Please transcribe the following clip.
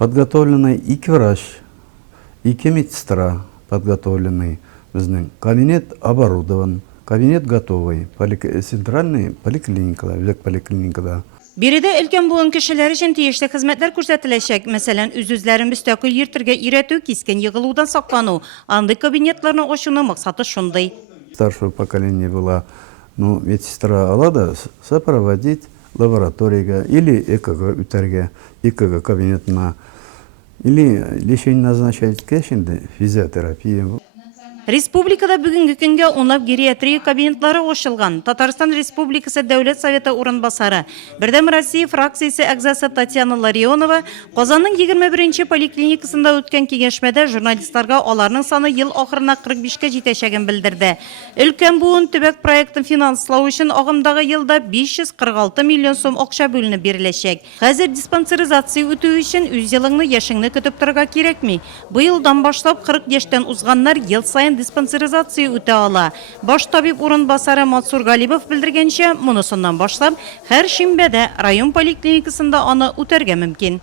подготовлены 2 врач, 2 медсестра подготовлены. Біздің кабинет оборудован, кабинет готовый. Центральный поликлиникада, Үзәк поликлиникада. Биредә өлкән буын кешеләр өчен тиешле хезмәтләр күрсәтеләчәк. Мәсәлән, үз-үзләрен мөстәкыйль йөртергә өйрәтү, кискен егылудан саклану. Андый кабинетларны ачуның максаты шундый. Старшего поколения была, медсестра алада сопроводить лабораторияга или ЭКГ үтәргә, ЭКГ кабинетына, или лечение назначать кешенде физиотерапия. Республикада бүгінгі көнгә онлап гериатрия кабинетлары ошылған. Татарстан Республикасы Дәүләт Советы урынбасары, Бердәм Россия фракциясе әгъзасы Татьяна Ларионова Казанның 21-нче поликлиникасында үткән киңәшмәдә журналистларга аларның саны ел ахырына 45-кә җитәчәген белдерде. Өлкән буын төбәк проектын финанслау өчен агымдагы елда 546 миллион сум акча бүленеп биреләчәк. Хәзер диспансеризация үтү өчен үз елыңны яшеңне көтеп торырга кирәкми. Быелдан башлап 40 яшьтән узганнар ел сайын диспансеризация үтә ала. Баш табиб урынбасары Мансур Галибов белдергәнчә, монысыннан башлап, һәр шимбәдә район поликлиникасында аны үтәргә мөмкин.